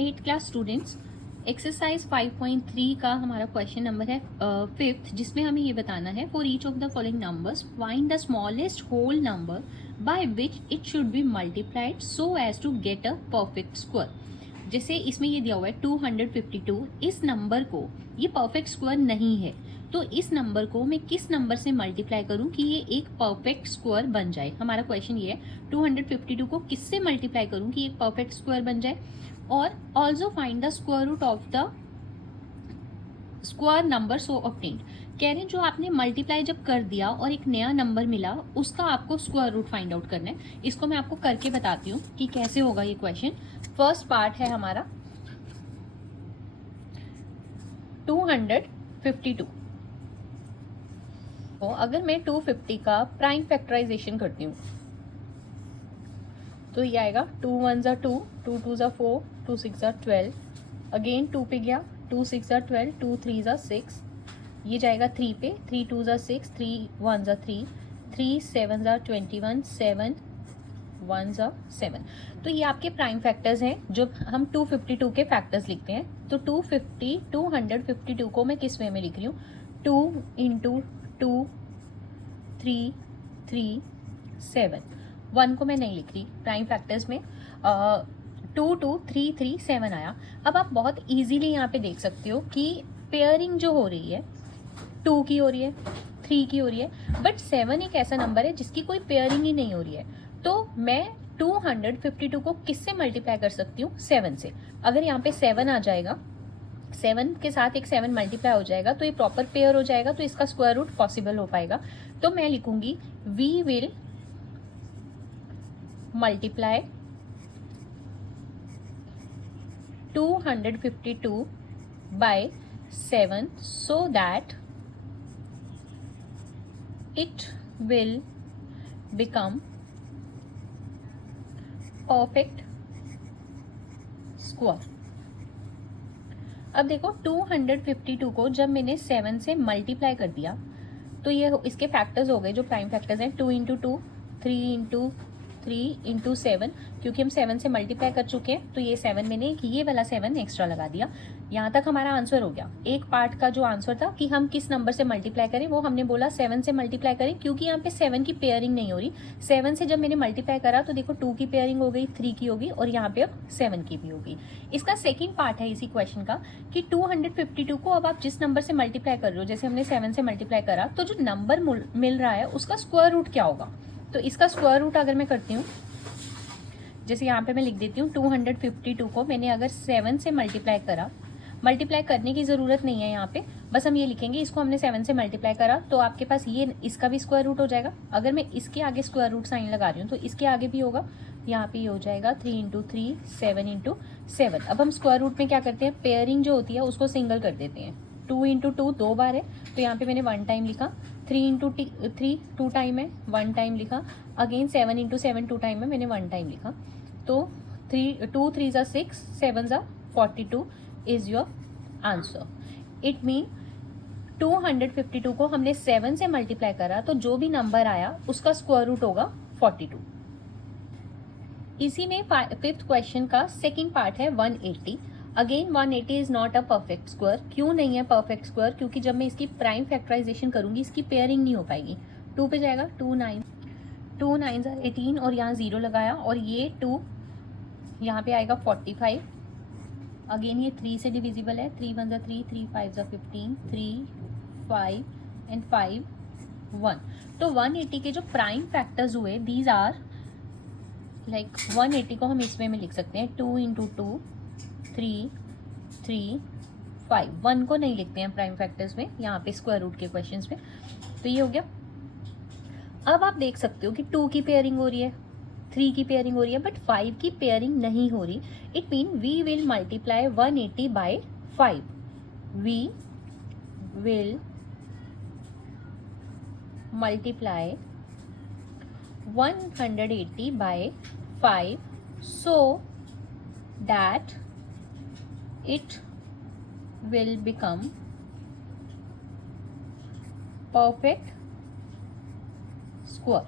Eight class students, exercise 5.3 का हमारा question number है फिफ्थ, जिसमें हमें ये बताना है for each of the following numbers find the smallest whole number by which it should be multiplied so as to get a perfect square. जैसे इसमें ये दिया हुआ है 252, इस नंबर को, ये परफेक्ट स्क्वायर नहीं है, तो इस नंबर को मैं किस नंबर से मल्टीप्लाई करूं कि ये एक परफेक्ट स्क्वायर बन जाए। हमारा क्वेश्चन ये है 252 को किससे मल्टीप्लाई करूं कि एक परफेक्ट स्क्वायर बन जाए। और also find the square root of the square number so obtained. कह रहे हैं जो आपने मल्टीप्लाई जब कर दिया और एक नया नंबर मिला, उसका आपको स्क्वायर रूट फाइंड आउट करना है। इसको मैं आपको करके बताती हूँ कि कैसे होगा ये क्वेश्चन। फर्स्ट पार्ट है हमारा 252। तो अगर मैं 250 का प्राइम फैक्टराइजेशन करती हूँ तो ये आएगा 2 1 ज़ा 2, 2 2 ज़ा 4, 2 6 ज़ा 12, अगेन 2 पे गया, 2 6 ज़ा 12, 2 3 ज़ा 6, ये जाएगा 3 पे, 3 2 ज़ा 6, 3 1 ज़ा 3, 3 7 ज़ा 21, 7 1 ज़ा 7। तो ये आपके प्राइम फैक्टर्स हैं जो हम 252 के फैक्टर्स लिखते हैं। तो 252 को मैं किस वे में लिख रही हूँ, 2 इंटू 2 3 3 7। 1 को मैं नहीं लिख रही प्राइम फैक्टर्स में। 2 2 3 3 7 आया। अब आप बहुत इजीली यहाँ पे देख सकते हो कि पेयरिंग जो हो रही है 2 की हो रही है, 3 की हो रही है, बट 7 एक ऐसा नंबर है जिसकी कोई पेयरिंग ही नहीं हो रही है। तो मैं 252 को किससे मल्टीप्लाई कर सकती हूँ, 7 से। अगर यहाँ पे 7 आ जाएगा, 7 के साथ एक 7 मल्टीप्लाई हो जाएगा तो ये प्रॉपर पेयर हो जाएगा, तो इसका स्क्वायर रूट पॉसिबल हो पाएगा। तो मैं लिखूंगी we will multiply 252 by 7 so that it will become perfect square। अब देखो 252 को जब मैंने 7 से मल्टीप्लाई कर दिया तो ये इसके फैक्टर्स हो गए जो प्राइम फैक्टर्स हैं, 2 इंटू 2, 3 इंटू 3 इंटू 7, क्योंकि हम 7 से मल्टीप्लाई कर चुके हैं तो ये 7 मैंने ये वाला 7 एक्स्ट्रा लगा दिया। यहाँ तक हमारा आंसर हो गया। एक पार्ट का जो आंसर था कि हम किस नंबर से मल्टीप्लाई करें, वो हमने बोला 7 से मल्टीप्लाई करें, क्योंकि यहाँ पे 7 की पेयरिंग नहीं हो रही। 7 से जब मैंने मल्टीप्लाई करा तो देखो 2 की पेयरिंग हो गई, 3 की होगी और यहाँ पे अब 7 की भी होगी। इसका सेकेंड पार्ट है इसी क्वेश्चन का कि 252 को अब आप जिस नंबर से मल्टीप्लाई कर रहे हो, जैसे हमने 7 से मल्टीप्लाई करा, तो जो नंबर मिल रहा है उसका स्क्वायर रूट क्या होगा। तो इसका स्क्वायर रूट अगर मैं करती हूँ, जैसे यहाँ पे मैं लिख देती हूँ 252 को मैंने अगर 7 से मल्टीप्लाई करा, मल्टीप्लाई करने की ज़रूरत नहीं है यहाँ पे, बस हम ये लिखेंगे इसको हमने 7 से मल्टीप्लाई करा, तो आपके पास ये इसका भी स्क्वायर रूट हो जाएगा। अगर मैं इसके आगे स्क्वायर रूट साइन लगा रही हूँ तो इसके आगे भी होगा, यहाँ पे ये हो जाएगा 3 इंटू 3 7 इंटू 7। अब हम स्क्वायर रूट में क्या करते हैं, पेयरिंग जो होती है उसको सिंगल कर देते हैं। 2 इंटू 2 2 बार है तो यहाँ पे मैंने 1 टाइम लिखा, 3 इंटू 3 2 टाइम है, 1 टाइम लिखा, अगेन 7 इंटू 7 2 टाइम है, मैंने 1 टाइम लिखा। तो 2 3 ज़ा 6 7 ज़ा 42 is your answer. It mean 252 को हमने 7 से मल्टीप्लाई करा तो जो भी नंबर आया उसका स्क्वायर रूट होगा 42। इसी में फिफ्थ क्वेश्चन का सेकंड पार्ट है 180। Again 180 is not a perfect square. क्यों नहीं है परफेक्ट स्क्वायर, क्योंकि जब मैं इसकी प्राइम फैक्टराइजेशन करूंगी इसकी पेयरिंग नहीं हो पाएगी। 2 पे जाएगा, 2 9 2 9 18 और यहाँ 0 लगाया और ये 2 यहाँ पे आएगा 45। अगेन ये 3 से डिविजिबल है, 3 1 ज़ा 3, 3 5 ज़ा 15, 3 5 एंड 5 1। तो 180 के जो प्राइम फैक्टर्स हुए दीज आर लाइक 180 को हम इसमें लिख सकते हैं 2 इंटू 2 3 3 5। 1 को नहीं लिखते हैं प्राइम फैक्टर्स में, यहाँ पे स्क्वायर रूट के क्वेश्चंस में। तो ये हो गया। अब आप देख सकते हो कि 2 की पेयरिंग हो रही है, 3 की पेयरिंग हो रही है, बट 5 की पेयरिंग नहीं हो रही। It mean we will multiply 180 by 5। We will multiply 180 by 5 so that it will become perfect square।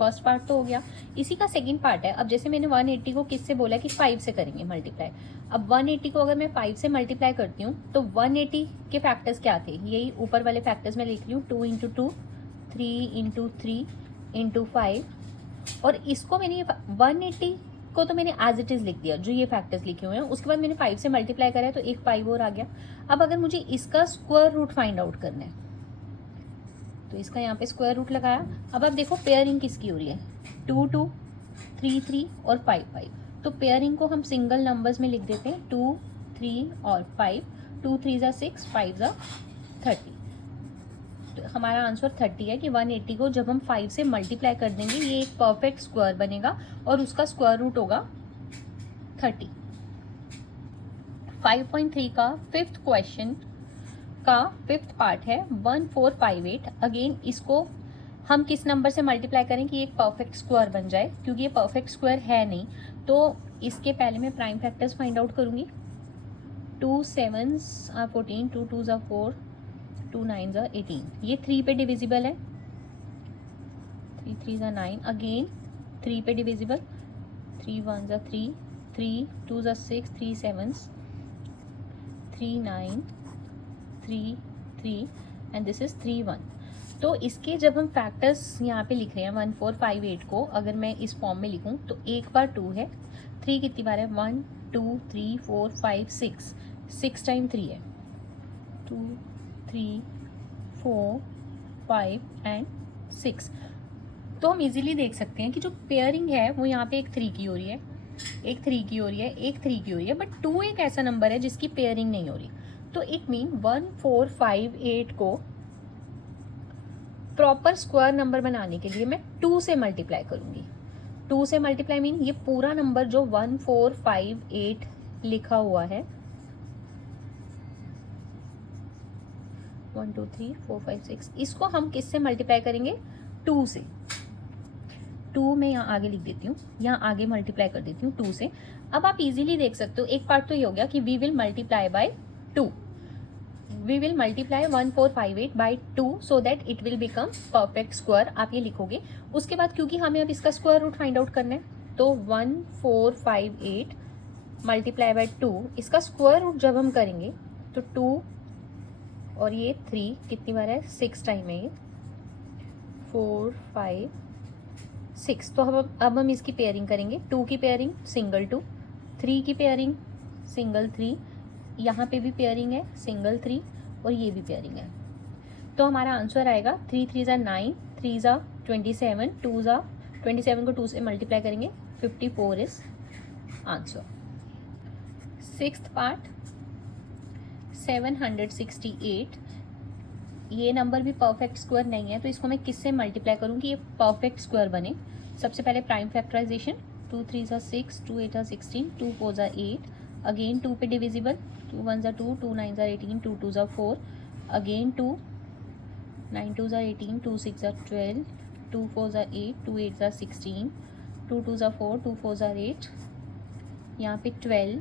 First part तो हो गया। इसी का सेकंड पार्ट है। अब जैसे मैंने 180 को किससे बोला कि 5 से करेंगे मल्टीप्लाई। अब 180 को अगर मैं 5 से मल्टीप्लाई करती हूँ तो 180 के फैक्टर्स क्या थे, यही ऊपर वाले फैक्टर्स मैं लिख रही हूँ, 2 इंटू 2, 3 इंटू 3 इंटू 5। और इसको मैंने 180 को तो मैंने एज इट इज लिख दिया जो ये फैक्टर्स लिखे हुए हैं। उसके बाद मैंने 5 से मल्टीप्लाई करा है तो एक 5 और आ गया। अब अगर मुझे इसका स्क्वायर रूट फाइंड आउट करना है तो इसका यहाँ पे स्क्वायर रूट लगाया। अब आप देखो पेयरिंग किसकी हो रही है, 2 2, 3 3 और 5 5। तो पेयरिंग को हम सिंगल नंबर्स में लिख देते हैं, 2 3 और 5। 2 3 ज़ा 6, 5 ज़ा 30। तो हमारा आंसर 30 है कि 180 को जब हम 5 से मल्टीप्लाई कर देंगे ये एक परफेक्ट स्क्वायर बनेगा और उसका स्क्वायर रूट होगा 30। 5.3 का फिफ्थ क्वेश्चन का फिफ्थ पार्ट है 1458। अगेन इसको हम किस नंबर से मल्टीप्लाई करें कि एक परफेक्ट स्क्वायर बन जाए, क्योंकि ये परफेक्ट स्क्वायर है नहीं। तो इसके पहले मैं प्राइम फैक्टर्स फाइंड आउट करूंगी। 2 7s are 14, 2 2s are 4, 2 9s are 18। ये 3 पे डिविजिबल है, 3 3s are 9। अगेन 3 पे divisible, 3 1s are 3, 3 2s are 6, 3 7s, 3 9, 3 3 and this is 3 1। तो इसके जब हम फैक्टर्स यहाँ पे लिख रहे हैं 1458 को, अगर मैं इस फॉर्म में लिखूँ तो एक बार 2 है, 3 कितनी बार है, 1 2 3 4 5 6, 6 टाइम 3 है, 2 3 4 5 एंड 6। तो हम इजीली देख सकते हैं कि जो पेयरिंग है वो यहाँ पे एक 3 की हो रही है, एक 3 की हो रही है, एक 3 की हो रही है, बट 2 एक ऐसा नंबर है जिसकी पेयरिंग नहीं हो रही। तो इट मीन 1458 को प्रॉपर स्क्वायर नंबर बनाने के लिए मैं 2 से मल्टीप्लाई करूंगी। 2 से मल्टीप्लाई मीन ये पूरा नंबर जो 1458 लिखा हुआ है, 1 2 3 4 5 6, इसको हम किससे मल्टीप्लाई करेंगे, 2 से। 2 में यहाँ आगे लिख देती हूँ, यहाँ आगे मल्टीप्लाई कर देती हूँ 2 से। अब आप इजीली देख सकते हो, एक पार्ट तो ये हो गया कि we will multiply by 2, we will multiply 1458 by 2 so that it will become perfect square. आप ये लिखोगे। उसके बाद क्योंकि हमें अब इसका स्क्वायर रूट फाइंड आउट करना है तो 1458 मल्टीप्लाई बाई 2, इसका स्क्वायर रूट जब हम करेंगे तो 2 और ये 3 कितनी बार है, 6 टाइम है ये, 4 5 6। तो अब हम इसकी पेयरिंग करेंगे। 2 की पेयरिंग सिंगल 2, 3 की पेयरिंग सिंगल 3, यहाँ पे भी पेयरिंग है सिंगल 3 और ये भी पेयरिंग है। तो हमारा आंसर आएगा 3 3 ज़ा 9, 3 ज़ा 27, 2 ज़ा 27 को 2 से मल्टीप्लाई करेंगे 54 इज आंसर। Sixth part 768। ये नंबर भी परफेक्ट स्क्वायर नहीं है तो इसको मैं किससे मल्टीप्लाई करूँ कि ये परफेक्ट स्क्वायर बने। सबसे पहले प्राइम फैक्टराइजेशन, 2 3 ज़ा 6, 2 8 ज़ा 16, 2 4 ज़ा 8। अगेन 2 पे डिविजिबल, 2 1 ज़ा 2, 2 9 ज़ा 18, 2 2 ज़ा 4। अगेन 2, 9 2 ज़ा 18, 2 6 ज़ा 12, 2 4 ज़ा 8, 2 8 ज़ा 16, 2 2 ज़ा 4, 2 4 ज़ा 8। यहाँ पे 12,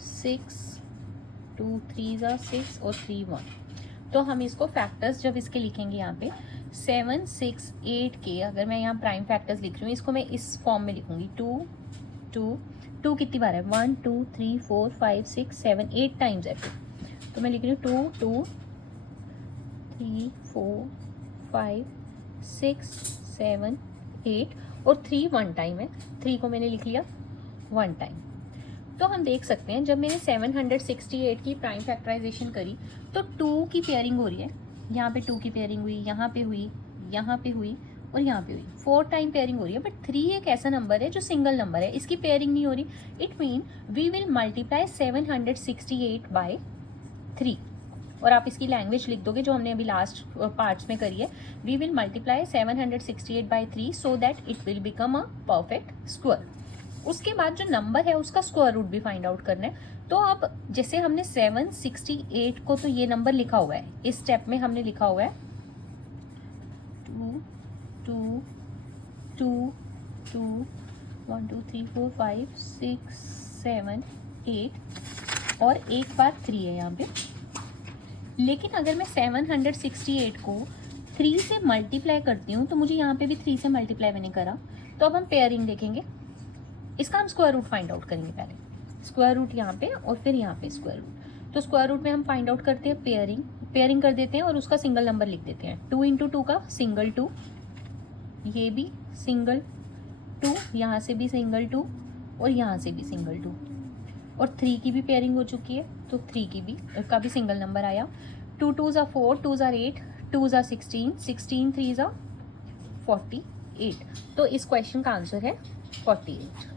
6, 2 3 ज़ा 6 और 3 1। तो हम इसको फैक्टर्स जब इसके लिखेंगे यहाँ पे 7 6 8 के, अगर मैं यहाँ प्राइम फैक्टर्स लिख रही हूँ इसको मैं इस फॉर्म में लिखूँगी। 2 2 2 कितनी बार है, 1 2 3 4 5 6 7 8 टाइम्स है 2। तो मैं लिख रही हूँ 2 2 3 4 5 6 7 8 और 3 1 टाइम है। 3 को मैंने लिख लिया 1 टाइम। तो हम देख सकते हैं जब मैंने 768 की प्राइम फैक्टराइजेशन करी तो 2 की पेयरिंग हो रही है, यहाँ पे 2 की पेयरिंग हुई, यहाँ पे हुई, यहाँ पे हुई और यहाँ पे हुई, 4 टाइम पेयरिंग हो रही है। बट 3 एक ऐसा नंबर है जो सिंगल नंबर है, इसकी पेयरिंग नहीं हो रही। It mean we will multiply 768 by 3। और आप इसकी लैंग्वेज लिख दोगे जो हमने अभी लास्ट पार्ट्स में करी है, we will multiply 768 by 3 so that it will become a perfect square. उसके बाद जो नंबर है उसका स्क्वायर रूट भी फाइंड आउट करना है। तो अब जैसे हमने 768 को तो ये नंबर लिखा हुआ है, इस स्टेप में हमने लिखा हुआ है 2 2 2 2 1 2 3 4 5 6 7 8 और एक बार 3 है यहाँ पे। लेकिन अगर मैं 768 को 3 से मल्टीप्लाई करती हूँ तो मुझे यहाँ पे भी 3 से मल्टीप्लाई मैंने करा, तो अब हम पेयरिंग देखेंगे। इसका हम स्क्वायर रूट फाइंड आउट करेंगे, पहले स्क्वायर रूट यहाँ पे और फिर यहाँ पे स्क्वायर रूट। तो स्क्वायर रूट में हम फाइंड आउट करते हैं पेयरिंग कर देते हैं और उसका सिंगल नंबर लिख देते हैं। 2 × 2 का सिंगल 2, ये भी सिंगल 2, यहाँ से भी सिंगल 2 और यहाँ से भी सिंगल 2, और 3 की भी पेयरिंग हो चुकी है तो 3 की भी का भी सिंगल नंबर आया। 2 2s are 4, 2s are 8, 2s are 16, 16 3s are 48। तो इस क्वेश्चन का आंसर है 48।